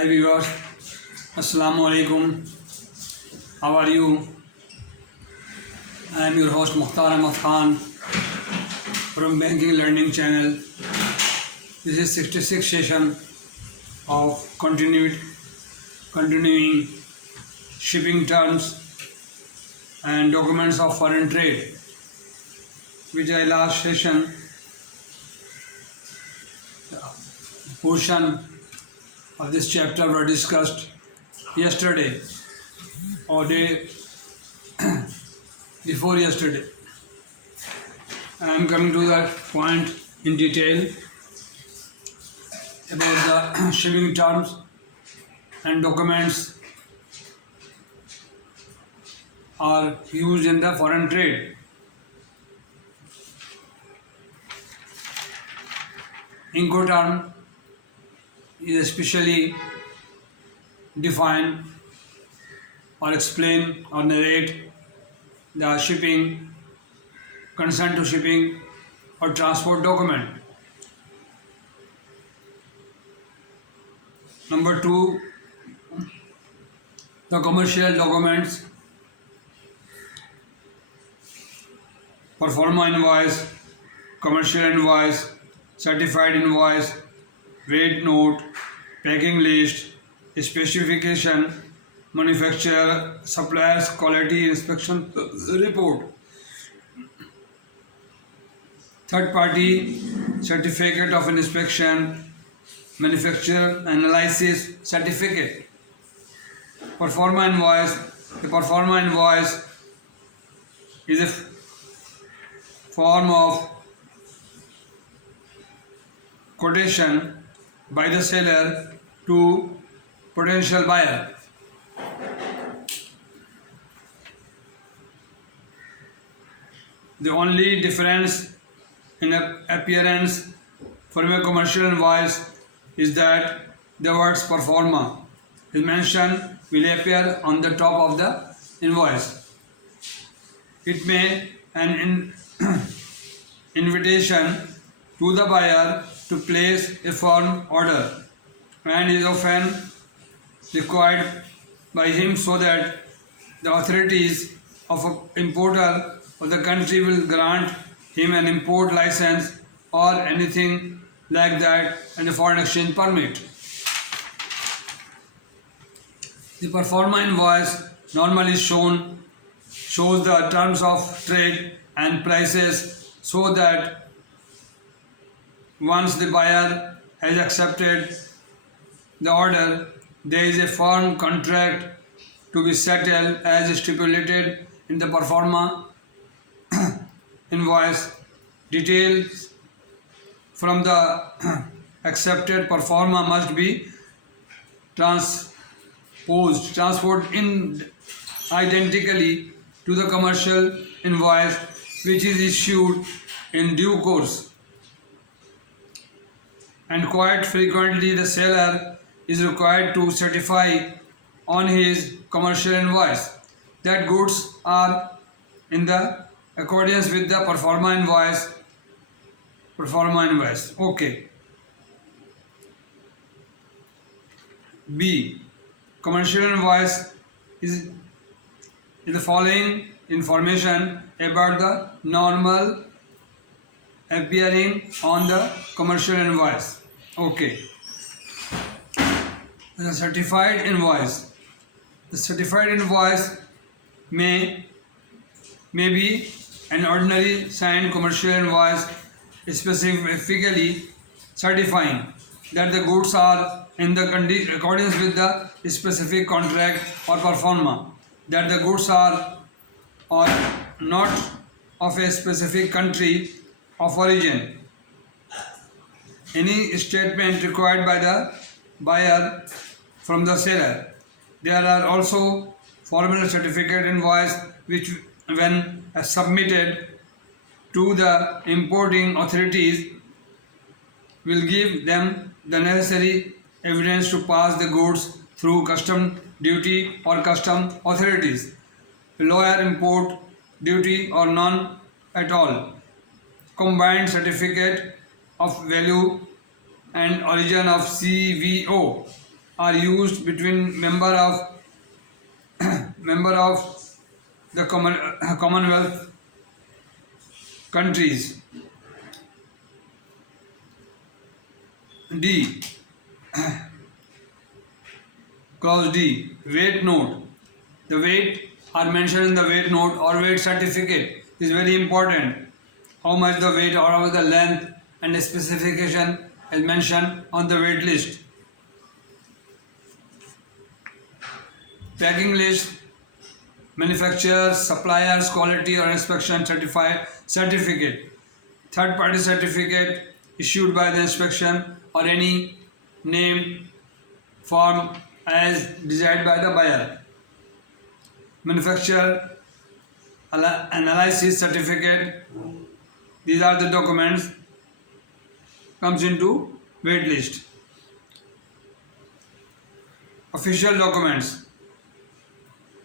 Hi viewers, Assalamu alaikum. How are you? I am your host Mukhtar Ahmed Khan from Banking Learning Channel. This is 66th session of continuing shipping terms and documents of foreign trade, which I last session portion of this chapter were discussed yesterday or day before yesterday. I am coming to that point in detail about the shipping terms and documents are used in the foreign trade. Incoterm is especially define or explain or narrate the shipping, consent to shipping or transport document. Number 2, the commercial documents, pro-forma invoice, commercial invoice, certified invoice, weight note, packing list, specification, manufacturer, suppliers, quality inspection report, third party certificate of inspection, manufacturer analysis certificate, pro-forma invoice. The pro-forma invoice is a form of quotation by the seller to potential buyer. The only difference in appearance from a commercial invoice is that the words pro-forma is mentioned will appear on the top of the invoice. It may an invitation to the buyer to place a firm order and is often required by him so that the authorities of an importer of the country will grant him an import license or anything like that and a foreign exchange permit. The pro-forma invoice normally shows the terms of trade and prices so that once the buyer has accepted the order, there is a firm contract to be settled as stipulated in the pro-forma invoice. Details from the accepted pro-forma must be transferred identically to the commercial invoice, which is issued in due course. And quite frequently the seller is required to certify on his commercial invoice that goods are in the accordance with the pro-forma invoice. Okay. B. Commercial invoice is the following information about the normal appearing on the commercial invoice. Okay. The certified invoice. The certified invoice may be an ordinary signed commercial invoice specifically certifying that the goods are in the accordance with the specific contract or pro-forma, that the goods are or not of a specific country of origin. Any statement required by the buyer from the seller. There are also formal certificate invoice which, when submitted to the importing authorities, will give them the necessary evidence to pass the goods through custom duty or custom authorities, lower import duty or none at all. Combined certificate of value and origin of CVO are used between member of the Commonwealth countries. D. Clause D. Weight note. The weight are mentioned in the weight note or weight certificate is very important. How much the weight or how the length and the specification is mentioned on the weight list. Packing list, manufacturers, suppliers, quality or inspection certificate, third party certificate issued by the inspection or any named form as desired by the buyer. Manufacturer analysis certificate, these are the documents comes into wait list. Official documents,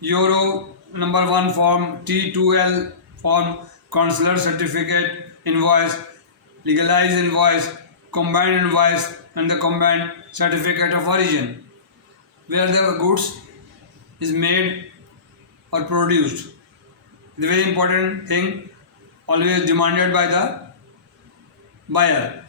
Euro number 1 form, T2L form, consular certificate, invoice, legalized invoice, combined invoice and the combined certificate of origin, where the goods is made or produced. The very important thing, always demanded by the buyer.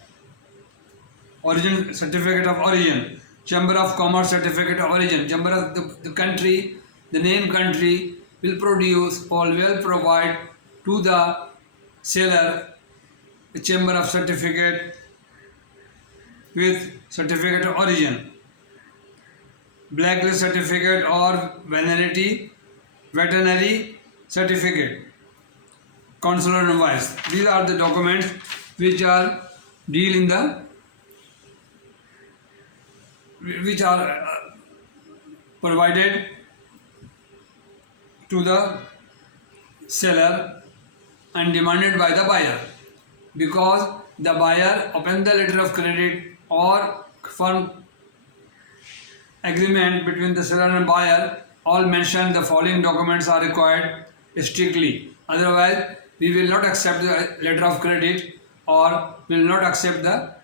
Origin certificate of origin, Chamber of Commerce certificate of origin, Chamber of the country, the name country will produce or will provide to the seller a chamber of certificate with certificate of origin. Blacklist certificate or veterinary certificate, consular invoice. These are the documents which are provided to the seller and demanded by the buyer, because the buyer opened the letter of credit or firm agreement between the seller and buyer, all mention the following documents are required strictly. Otherwise, we will not accept the letter of credit or will not accept the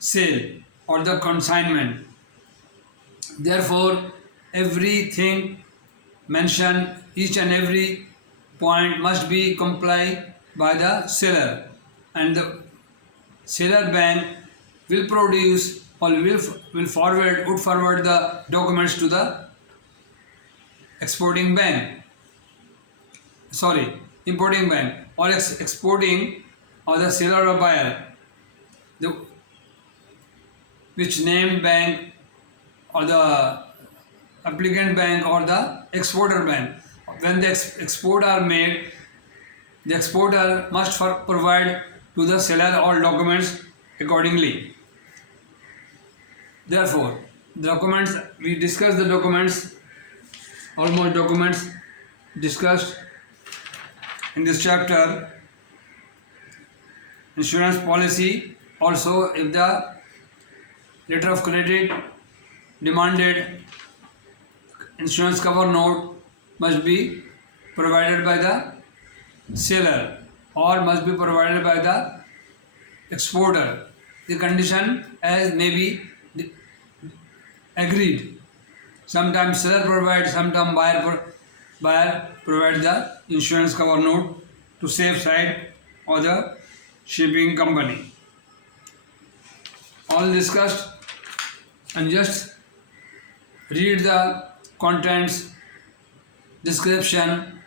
sale or the consignment. Therefore, everything mentioned, each and every point must be complied by the seller, and the seller bank will produce or would forward the documents to the importing bank or exporting or the seller or buyer, which named bank or the applicant bank or the exporter bank. When the export are made, the exporter must provide to the seller all documents accordingly. Therefore, documents, we discussed the documents, almost documents discussed in this chapter. Insurance policy, also if the letter of credit demanded, insurance cover note must be provided by the seller or must be provided by the exporter. The condition as may be agreed. Sometimes seller provides, sometimes buyer provide the insurance cover note to save side or the shipping company. All discussed, and just read the contents, description.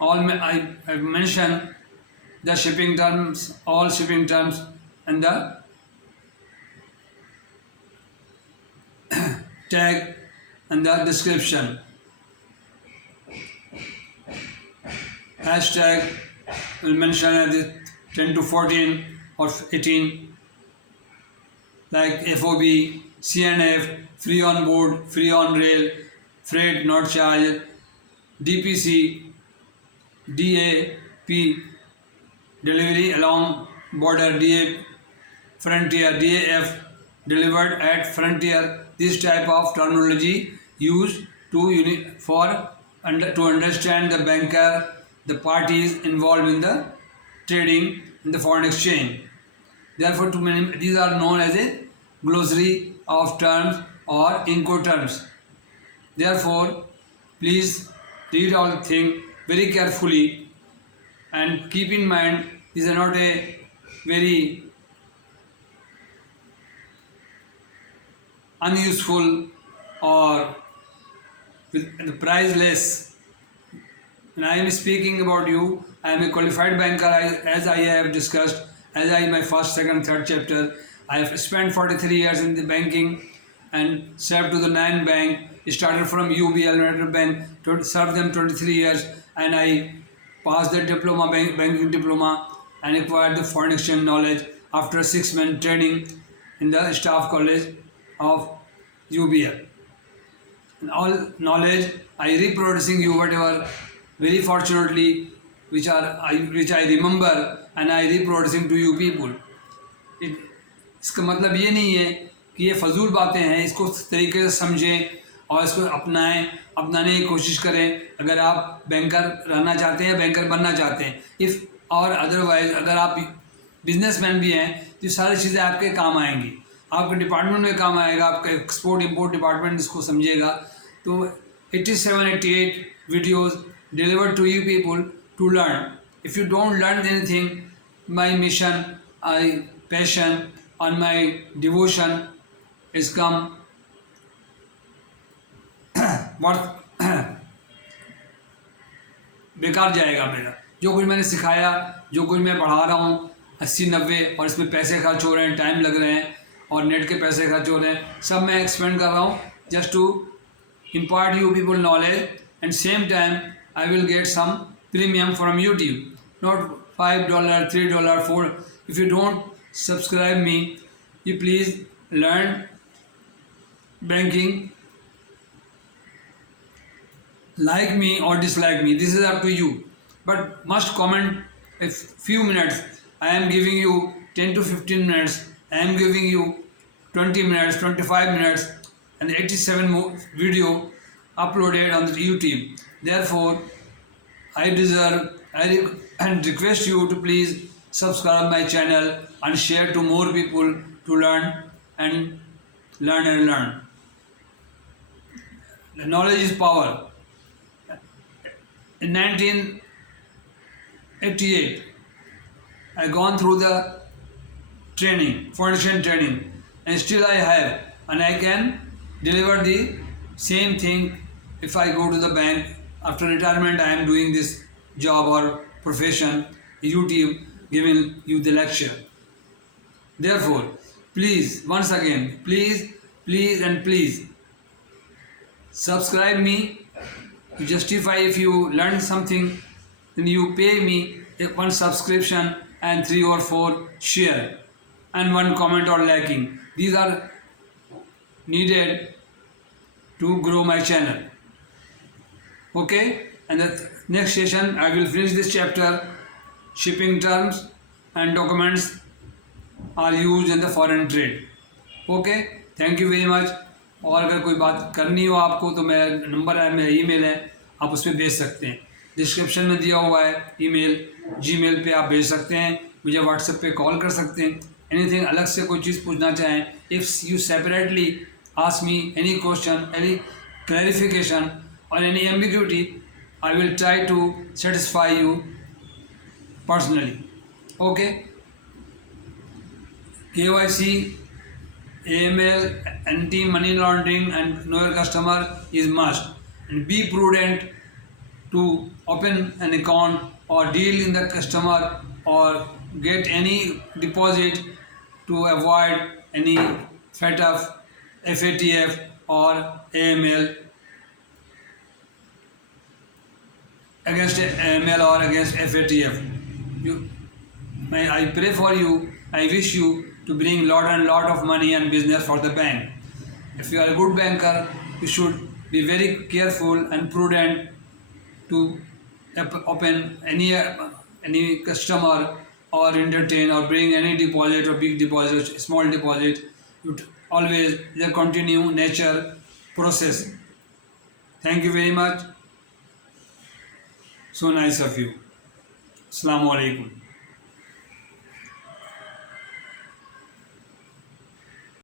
I mentioned the shipping terms, all shipping terms, and the tag and the description. Hashtag will mention at 10 to 14 or 18, like FOB, CNF, free on board, free on rail, freight not charged, DPC, DAP, delivery along border, DA, frontier, DAF, delivered at frontier. This type of terminology used to understand the banker, the parties involved in the trading in the foreign exchange. Therefore, these are known as a glossary of terms or Incoterms. Therefore, please read all things very carefully and keep in mind these are not a very unuseful or with priceless. When I am speaking about you, I am a qualified banker, as I have discussed, my first, second, third chapter. I have spent 43 years in the banking and served to the 9 bank. Started from UBL United Bank, served them 23 years, and I passed the diploma, banking diploma, and acquired the foreign exchange knowledge after a 6-month training in the staff college of UBL. And all knowledge I reproducing you whatever very fortunately which I remember and I reproducing to you people. इसका मतलब ये नहीं है कि ये फजूल बातें हैं, इसको तरीके से समझें और इसको अपनाने की कोशिश करें। अगर आप बैंकर रहना चाहते हैं, बैंकर बनना चाहते हैं, इफ़ और अदरवाइज अगर आप बिजनेसमैन भी हैं तो सारी चीज़ें आपके काम आएंगी, आपके डिपार्टमेंट में काम आएगा, आपका एक्सपोर्ट इंपोर्ट डिपार्टमेंट इसको समझेगा। तो 87-88 videos delivered to you people to learn. If you don't learn anything, my mission, passion, and my devotion is come बेकार जाएगा मेरा। जो कुछ मैंने सिखाया, जो कुछ मैं पढ़ा रहा हूँ 80-90 और इसमें पैसे खर्च हो रहे हैं, टाइम लग रहे हैं और नेट के पैसे खर्च हो रहे हैं, सब मैं एक्सपेंड कर रहा हूँ just to impart you people knowledge, and same time I will get some premium from YouTube, not $5, $3, $4. If you don't subscribe me, you please learn banking, like me or dislike me, this is up to you, but must comment a few minutes. I am giving you 10 to 15 minutes, I am giving you 20 minutes, 25 minutes, and 87 more video uploaded on the YouTube. Therefore, I request you to please subscribe my channel and share to more people to learn. The knowledge is power. In 1988, I gone through the training, foundation training, and still I have, and I can deliver the same thing if I go to the bank. After retirement, I am doing this job or profession, YouTube, giving you the lecture. Therefore, please, once again, please subscribe me to justify. If you learn something, then you pay me one subscription and 3 or 4 share and 1 comment or liking. These are needed to grow my channel. Okay, and the next session I will finish this chapter. Shipping terms and documents are used in the foreign trade. Okay, thank you very much. और अगर कोई बात करनी हो आपको तो मेरा number है, मेरा ईमेल है, आप उस पर भेज सकते हैं। डिस्क्रिप्शन में दिया हुआ है ईमेल, जीमेल पे आप भेज सकते हैं, मुझे व्हाट्सएप पे कॉल कर सकते हैं। एनीथिंग अलग से कोई चीज़ पूछना चाहें, if you separately ask me any question, any clarification or any ambiguity, I will try to satisfy you personally. Okay, KYC, AML, anti-money laundering and know your customer is must, and be prudent to open an account or deal in the customer or get any deposit to avoid any FATF or AML against AML or against FATF. I pray for you, I wish you to bring lot of money and business for the bank. If you are a good banker, you should be very careful and prudent to open any customer or entertain or bring any deposit or big deposit, small deposit. You always continue nature process. Thank you very much. So nice of you. Assalamu alaikum.